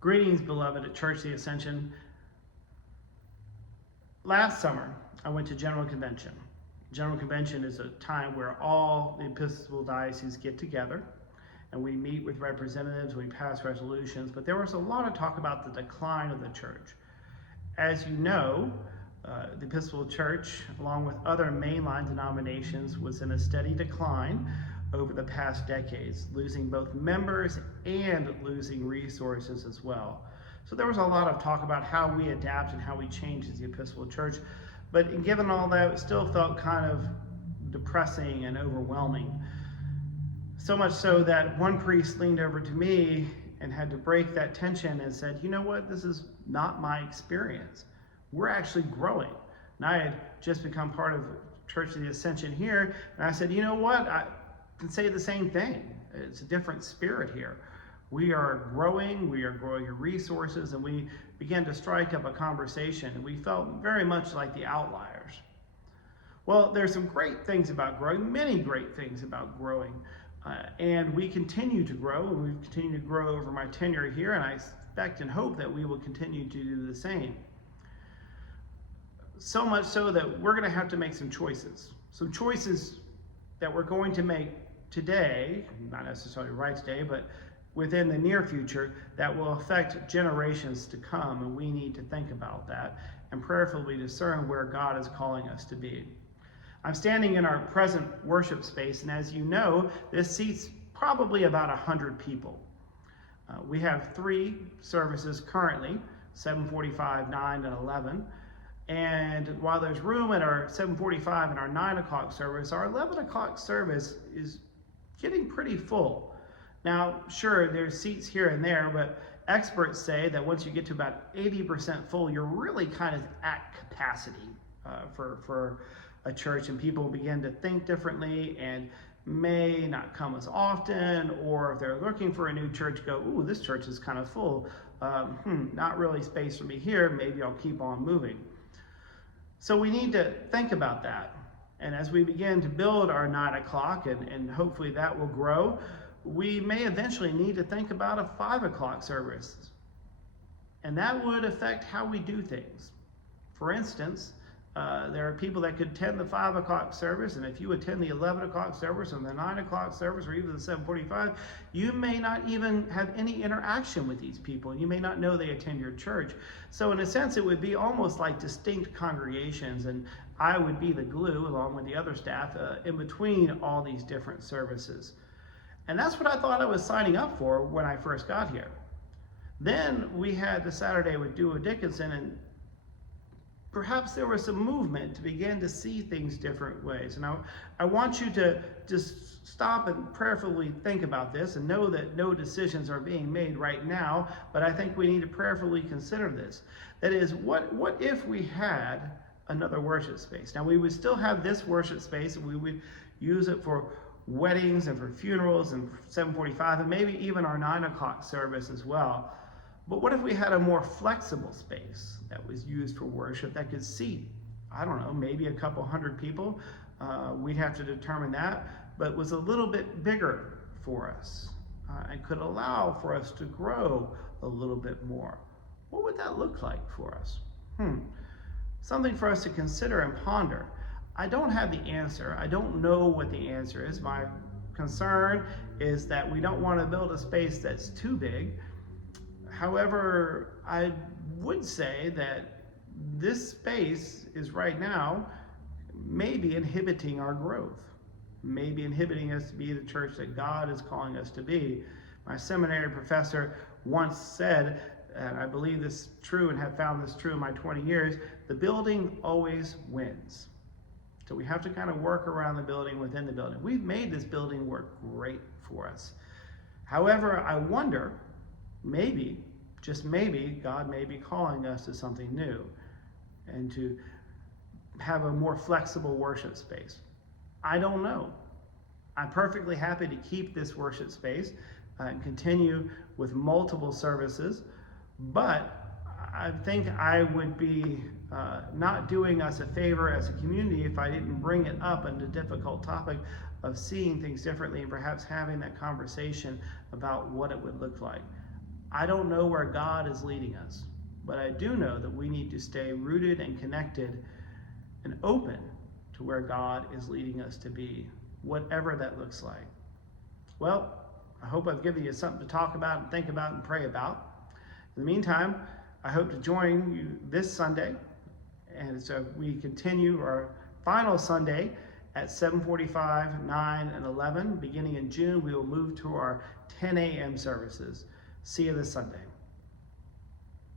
Greetings, beloved, at Church of the Ascension. Last summer, I went to General Convention. General Convention is a time where all the Episcopal dioceses get together and we meet with representatives, we pass resolutions, but there was a lot of talk about the decline of the church. As you know, the Episcopal Church, along with other mainline denominations, was in a steady decline over the past decades, losing both members and losing resources as well. So there was a lot of talk about how we adapt and how we change as the Episcopal Church, but given all that, it still felt kind of depressing and overwhelming. So much so that one priest leaned over to me and had to break that tension and said, you know what, this is not my experience. We're actually growing. And I had just become part of Church of the Ascension here, and I said, you know what, I can say the same thing. It's a different spirit here. We are growing in resources, and we began to strike up a conversation, and we felt very much like the outliers. Well, there's some great things about growing, many great things about growing, and we continue to grow, and we've continued to grow over my tenure here, and I expect and hope that we will continue to do the same. So much so that we're going to have to make some choices that we're going to make today, not necessarily right today, but within the near future, that will affect generations to come, and we need to think about that and prayerfully discern where God is calling us to be. I'm standing in our present worship space, and as you know, this seats probably about 100 people. We have 3 services currently, 7:45, 9, and 11. And while there's room at our 7:45 and our 9 o'clock service, our 11 o'clock service is getting pretty full. Now, sure, there's seats here and there, but experts say that once you get to about 80% full, you're really kind of at capacity for a church, and people begin to think differently and may not come as often, or if they're looking for a new church, go, ooh, this church is kind of full. Not really space for me here. Maybe I'll keep on moving. So we need to think about that. And as we begin to build our 9 o'clock, and hopefully that will grow, we may eventually need to think about a 5 o'clock service. And that would affect how we do things. For instance, there are people that could attend the 5 o'clock service, and if you attend the 11 o'clock service or the 9 o'clock service or even the 7:45, you may not even have any interaction with these people. You may not know they attend your church. So in a sense, it would be almost like distinct congregations, and I would be the glue, along with the other staff, in between all these different services. And that's what I thought I was signing up for when I first got here. Then we had the Saturday with Duo Dickinson, and perhaps there was some movement to begin to see things different ways. And I want you to just stop and prayerfully think about this and know that no decisions are being made right now, but I think we need to prayerfully consider this. That is, what if we had another worship space? Now, we would still have this worship space, and we would use it for weddings and for funerals and 7:45, and maybe even our 9 o'clock service as well. But what if we had a more flexible space that was used for worship that could seat, I don't know, maybe a couple hundred people? We'd have to determine that, but was a little bit bigger for us and could allow for us to grow a little bit more. What would that look like for us? Something for us to consider and ponder. I don't have the answer. I don't know what the answer is. My concern is that we don't want to build a space that's too big. However, I would say that this space is right now maybe inhibiting our growth, maybe inhibiting us to be the church that God is calling us to be. My seminary professor once said, and I believe this is true and have found this true in my 20 years, the building always wins. So we have to kind of work around the building, within the building. We've made this building work great for us. However, I wonder, maybe, just maybe, God may be calling us to something new and to have a more flexible worship space. I don't know. I'm perfectly happy to keep this worship space and continue with multiple services, but I think I would be not doing us a favor as a community if I didn't bring it up in the difficult topic of seeing things differently and perhaps having that conversation about what it would look like. I don't know where God is leading us, but I do know that we need to stay rooted and connected and open to where God is leading us to be, whatever that looks like. Well, I hope I've given you something to talk about and think about and pray about. In the meantime, I hope to join you this Sunday. And so we continue our final Sunday at 7:45, 9, and 11. Beginning in June, we will move to our 10 a.m. services. See you this Sunday.